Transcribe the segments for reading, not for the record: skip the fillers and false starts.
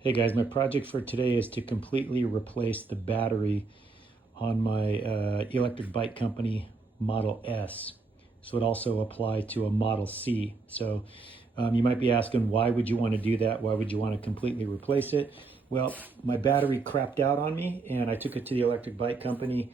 Hey guys, my project for today is to completely replace the battery on my electric bike company Model S. So it also apply to a Model C. So you might be asking, why would you want to do that? Why would you want to completely replace it? Well, my battery crapped out on me and I took it to the electric bike company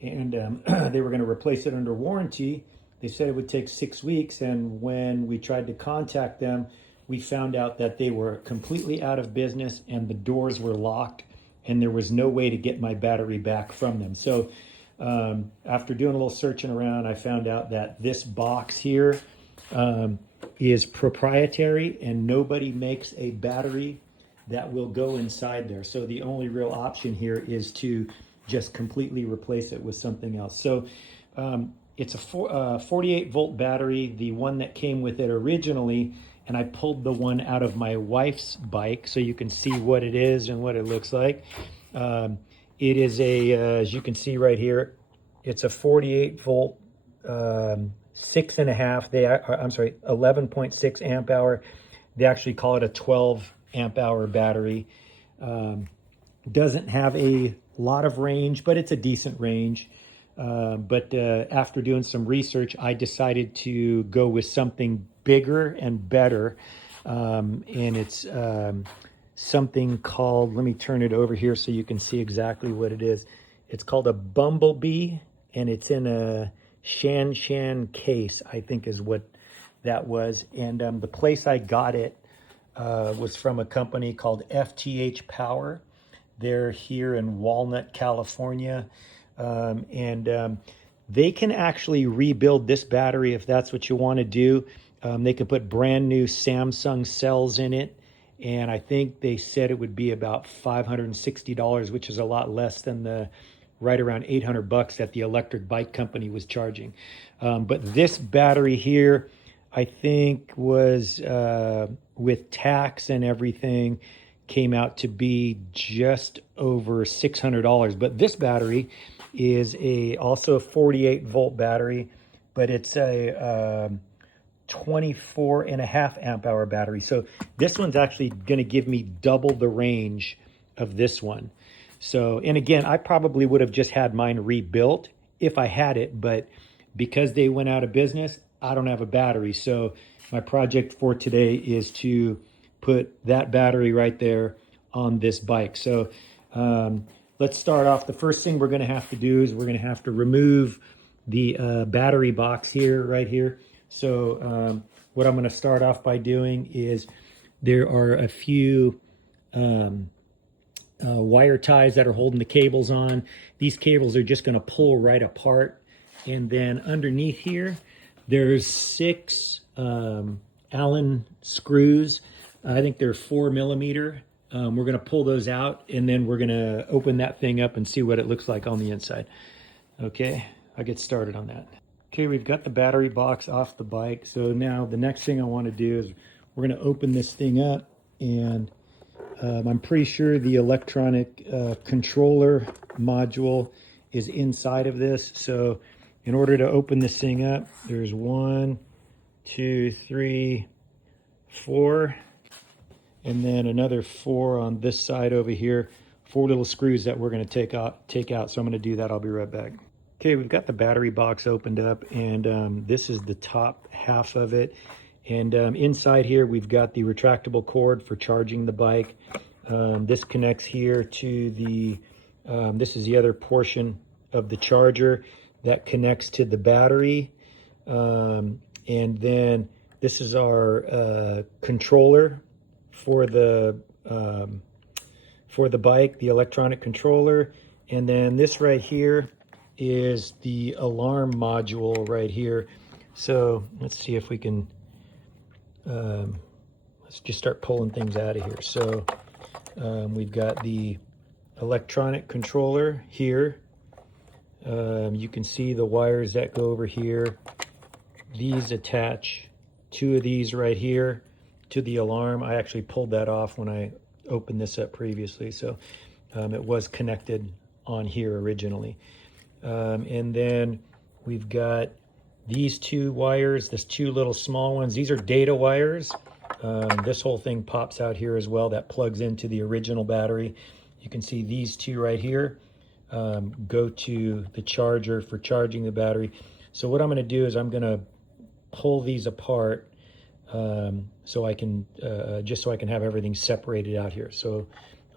and they were going to replace it under warranty. They said it would take 6 weeks, and when we tried to contact them, we found out that they were completely out of business and the doors were locked and there was no way to get my battery back from them. So after doing a little searching around, I found out that this box here is proprietary and nobody makes a battery that will go inside there. So the only real option here is to just completely replace it with something else. So it's a 48 volt battery, the one that came with it originally, and I pulled the one out of my wife's bike so you can see what it is and what it looks like. It is as you can see right here, it's a 48 volt, 11.6 amp hour. They actually call it a 12 amp hour battery. Doesn't have a lot of range, but it's a decent range. But after doing some research, I decided to go with something bigger and better. And it's something called, let me turn it over here so you can see exactly what it is. It's called a Bumblebee, and it's in a Shan case, I think is what that was. And the place I got it was from a company called FTH Power. They're here in Walnut, California. They can actually rebuild this battery if that's what you want to do. They could put brand new Samsung cells in it, and I think they said it would be about $560, which is a lot less than the right around $800 that the electric bike company was charging. But this battery here, I think was with tax and everything, came out to be just over $600. But this battery is also a 48 volt battery, but it's a 24.5 amp hour battery. So this one's actually going to give me double the range of this one. So, and again, I probably would have just had mine rebuilt if I had it, but because they went out of business, I don't have a battery. So my project for today is to put that battery right there on this bike. So let's start off. The first thing we're going to have to do is we're going to have to remove the battery box here, right here. So what I'm going to start off by doing is there are a few wire ties that are holding the cables on. These cables are just going to pull right apart. And then underneath here, there's 6 Allen screws. I think they're 4 millimeter. We're going to pull those out, and then we're going to open that thing up and see what it looks like on the inside. Okay, I'll get started on that. Okay, we've got the battery box off the bike. So now the next thing I want to do is we're going to open this thing up, and I'm pretty sure the electronic controller module is inside of this. So in order to open this thing up, there's 1, 2, 3, 4, and then another 4 on this side over here. 4 little screws that we're going to take out. So I'm going to do that. I'll be right back. Okay, we've got the battery box opened up, and this is the top half of it. And inside here, we've got the retractable cord for charging the bike. This connects here to the, this is the other portion of the charger that connects to the battery. And then this is our controller for the bike, the electronic controller. And then this right here is the alarm module right here. So let's see if we can, let's just start pulling things out of here. So we've got the electronic controller here. You can see the wires that go over here. These attach 2 of these right here to the alarm. I actually pulled that off when I opened this up previously. So it was connected on here originally. And then we've got these 2 wires, these 2 little small ones. These are data wires. This whole thing pops out here as well. That plugs into the original battery. You can see these two right here go to the charger for charging the battery. So what I'm going to do is I'm going to pull these apart so I can just so I can have everything separated out here. So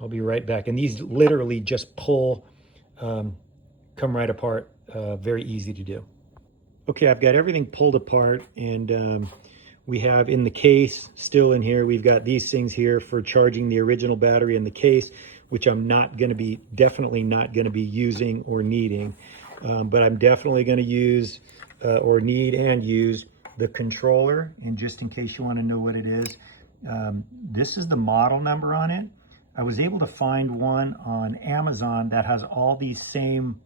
I'll be right back. And these literally just pull, come right apart. Very easy to do. Okay, I've got everything pulled apart, and we have in the case, still in here, we've got these things here for charging the original battery in the case, which I'm not going to be, definitely not going to be using or needing. But I'm definitely going to use or need and use the controller. And just in case you want to know what it is, this is the model number on it. I was able to find one on Amazon that has all these same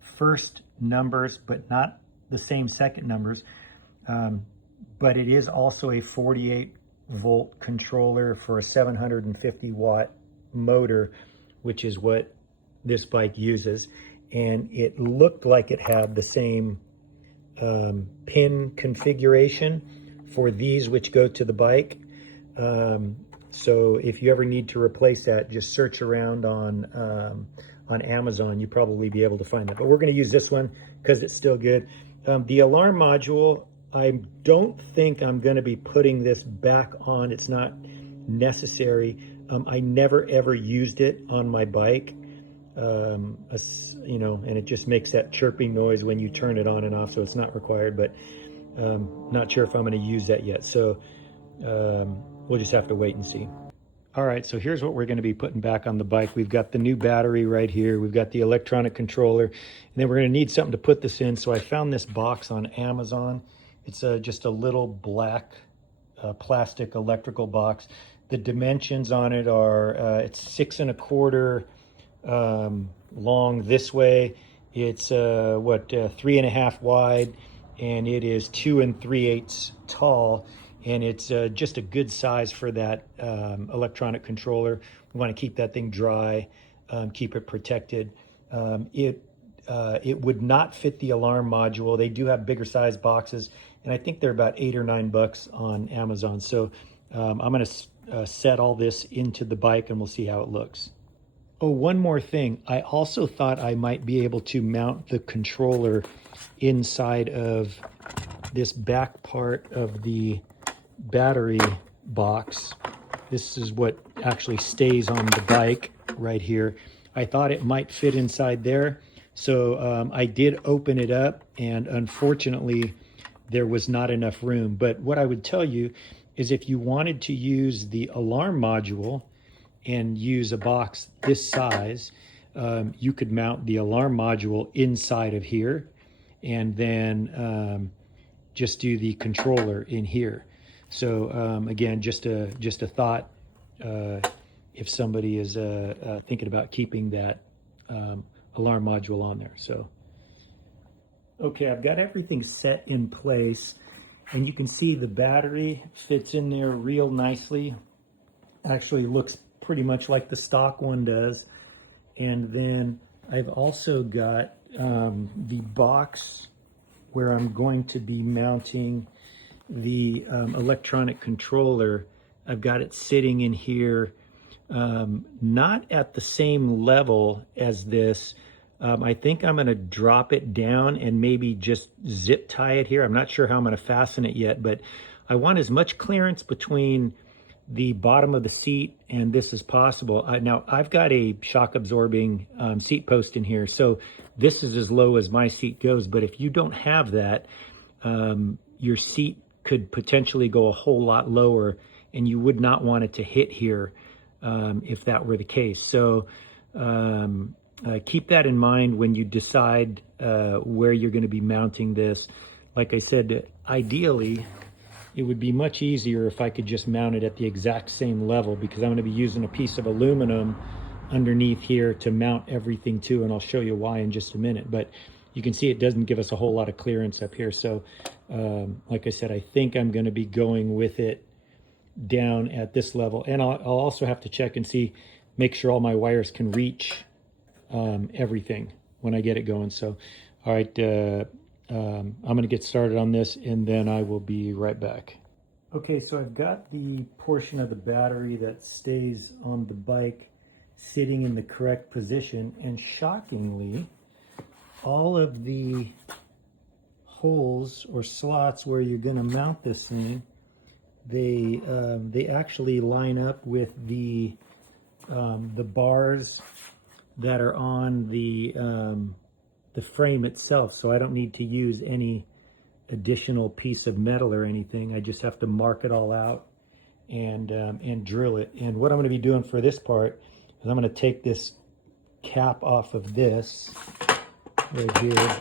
first numbers, but not the same second numbers. But it is also a 48 volt controller for a 750 watt motor, which is what this bike uses. And it looked like it had the same pin configuration for these which go to the bike. So if you ever need to replace that, just search around on Amazon. You probably be able to find that. But we're going to use this one because it's still good. The alarm module, I don't think I'm going to be putting this back on. It's not necessary. I never ever used it on my bike. You know, and it just makes that chirping noise when you turn it on and off, so it's not required, but not sure if I'm going to use that yet. So we'll just have to wait and see. All right, so here's what we're going to be putting back on the bike. We've got the new battery right here. We've got the electronic controller, and then we're going to need something to put this in. So I found this box on Amazon. It's just a little black plastic electrical box. The dimensions on it are, it's 6 1/4 long this way. It's 3.5 wide, and it is 2 3/8 tall. And it's just a good size for that electronic controller. We want to keep that thing dry, keep it protected. It would not fit the alarm module. They do have bigger size boxes, and I think they're about $8 or $9 on Amazon. So I'm going to set all this into the bike, and we'll see how it looks. Oh, one more thing. I also thought I might be able to mount the controller inside of this back part of the battery box. This is what actually stays on the bike right here. I thought it might fit inside there. So I did open it up, and unfortunately there was not enough room. But what I would tell you is if you wanted to use the alarm module and use a box this size, you could mount the alarm module inside of here, and then just do the controller in here. So again, just a thought if somebody is thinking about keeping that alarm module on there. So okay, I've got everything set in place, and you can see the battery fits in there real nicely. Actually looks pretty much like the stock one does. And then I've also got the box where I'm going to be mounting the electronic controller. I've got it sitting in here, not at the same level as this. I think I'm going to drop it down and maybe just zip tie it here. I'm not sure how I'm going to fasten it yet, but I want as much clearance between the bottom of the seat and this as possible. Now I've got a shock absorbing seat post in here, so this is as low as my seat goes. But if you don't have that, your seat could potentially go a whole lot lower, and you would not want it to hit here if that were the case. So keep that in mind when you decide where you're going to be mounting this. Like I said, ideally it would be much easier if I could just mount it at the exact same level, because I'm going to be using a piece of aluminum underneath here to mount everything to, and I'll show you why in just a minute. But you can see it doesn't give us a whole lot of clearance up here. So like I said, I think I'm going to be going with it down at this level, and I'll also have to check and see, make sure all my wires can reach everything when I get it going. So all right, I'm going to get started on this, and then I will be right back. Okay, so I've got the portion of the battery that stays on the bike sitting in the correct position, and shockingly, all of the holes or slots where you're going to mount this thing, they actually line up with the bars that are on the frame itself. So I don't need to use any additional piece of metal or anything. I just have to mark it all out and drill it. And what I'm going to be doing for this part is I'm going to take this cap off of this right here.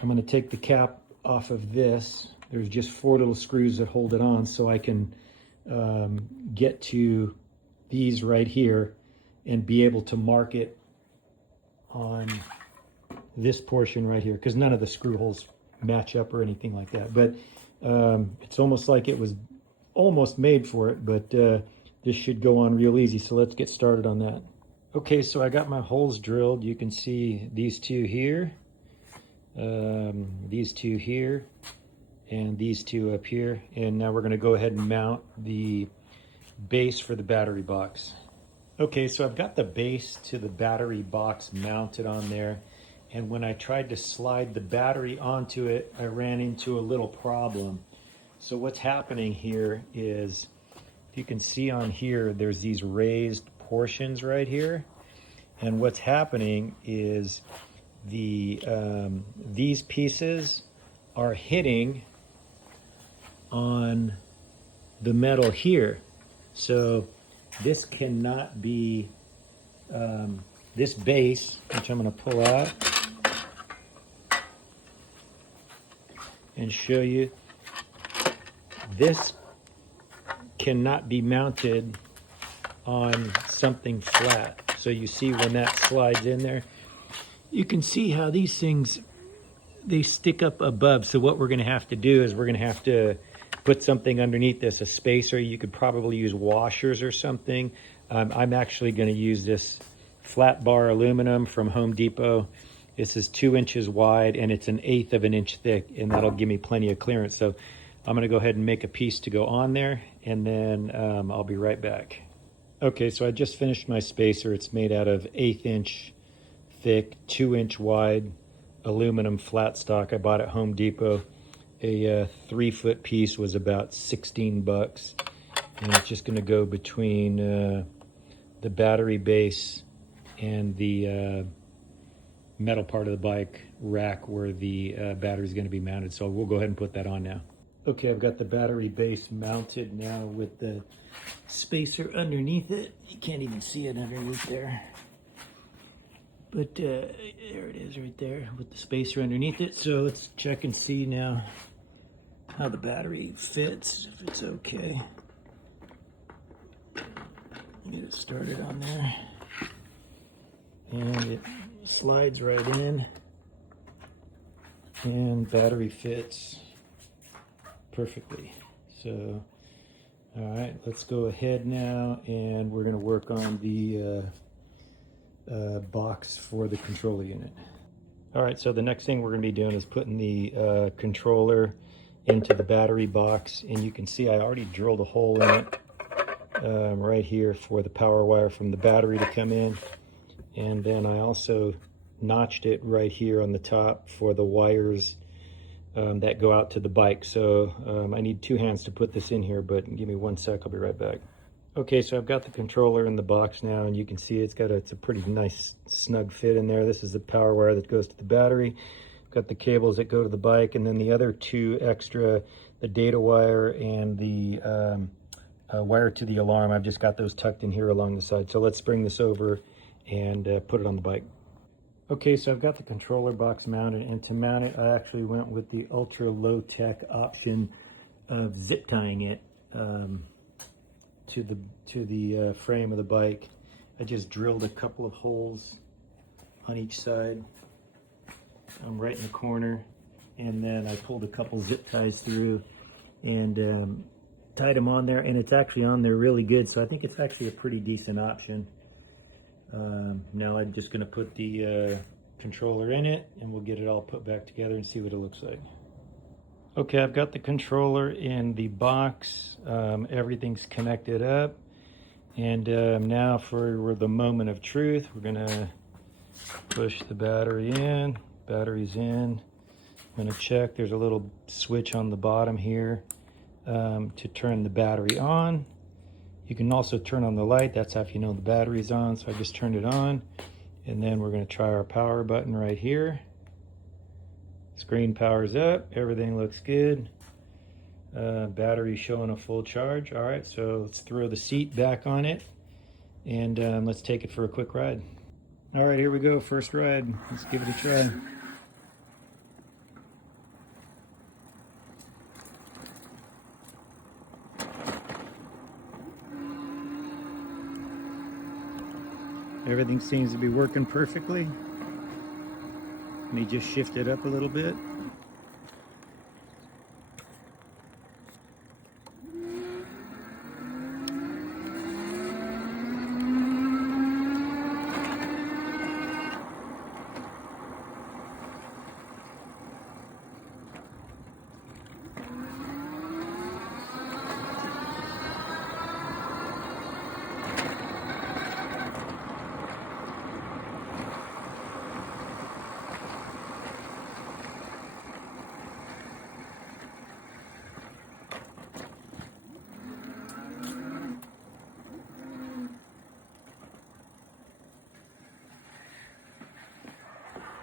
I'm going to take the cap off of this. There's just 4 little screws that hold it on, so I can get to these right here and be able to mark it on this portion right here, because none of the screw holes match up or anything like that. But it's almost like it was almost made for it, but this should go on real easy. So let's get started on that. Okay, so I got my holes drilled. You can see these 2 here, these 2 here, and these 2 up here. And now we're going to go ahead and mount the base for the battery box. Okay, so I've got the base to the battery box mounted on there. And when I tried to slide the battery onto it, I ran into a little problem. So what's happening here is, if you can see on here, there's these raised portions right here. And what's happening is these pieces are hitting on the metal here. So this cannot be, this base, which I'm going to pull out and show you, this cannot be mounted on something flat. So you see when that slides in there, you can see how these things, they stick up above. So what we're going to have to do is we're going to have to put something underneath this, a spacer. You could probably use washers or something. I'm actually going to use this flat bar aluminum from Home Depot. This is 2 inches wide and it's 1/8 of an inch thick, and that'll give me plenty of clearance. So I'm going to go ahead and make a piece to go on there, and then I'll be right back. Okay, so I just finished my spacer. It's made out of 1/8 inch thick, 2 inch wide aluminum flat stock. I bought at Home Depot. A 3-foot piece was about 16 bucks. And it's just going to go between the battery base and the metal part of the bike rack where the battery is going to be mounted. So we'll go ahead and put that on now. Okay, I've got the battery base mounted now with the spacer underneath it. You can't even see it underneath there. But there it is right there with the spacer underneath it. So let's check and see now how the battery fits, if it's okay. Get it started on there. And it slides right in. And battery fits perfectly. So, all right, let's go ahead now, and we're going to work on the box for the controller unit. All right, so the next thing we're going to be doing is putting the controller into the battery box, and you can see I already drilled a hole in it right here for the power wire from the battery to come in, and then I also notched it right here on the top for the wires that go out to the bike. So I need 2 hands to put this in here, but give me 1 sec, I'll be right back. Okay, so I've got the controller in the box now, and you can see it's a pretty nice snug fit in there. This is the power wire that goes to the battery. Got the cables that go to the bike, and then the other 2 extra, the data wire and the wire to the alarm. I've just got those tucked in here along the side. So let's bring this over and put it on the bike. Okay, so I've got the controller box mounted, and to mount it, I actually went with the ultra low tech option of zip tying it to the frame of the bike. I just drilled a couple of holes on each side. I'm right in the corner, and then I pulled a couple zip ties through and tied them on there, and it's actually on there really good. So I think it's actually a pretty decent option. Now I'm just going to put the controller in it, and we'll get it all put back together and see what it looks like. Okay, I've got the controller in the box. Everything's connected up. And now for the moment of truth, we're gonna push the battery in. Battery's in. I'm gonna check, there's a little switch on the bottom here to turn the battery on. You can also turn on the light, that's how you know the battery's on. So I just turned it on. And then we're gonna try our power button right here. Screen powers up, everything looks good. Battery showing a full charge. All right, so let's throw the seat back on it and let's take it for a quick ride. All right, here we go, first ride. Let's give it a try. Everything seems to be working perfectly. Let me just shift it up a little bit.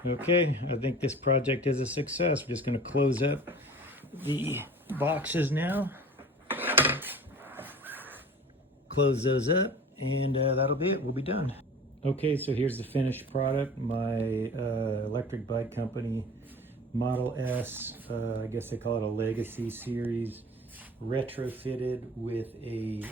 Okay, I think this project is a success. We're just going to close up the boxes now. Close those up, and that'll be it. We'll be done. Okay, so here's the finished product. My electric bike company, Model S, I guess they call it a Legacy Series, retrofitted with a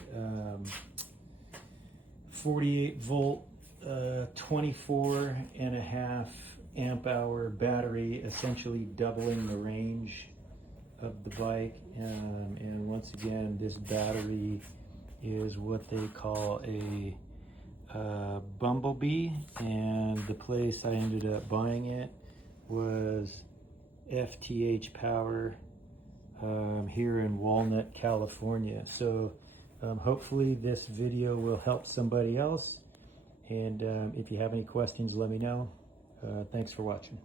48 volt, 24.5 amp hour battery, essentially doubling the range of the bike. And once again, this battery is what they call a Bumblebee, and the place I ended up buying it was FTH Power here in Walnut, California. So hopefully this video will help somebody else, and if you have any questions, let me know. Thanks for watching.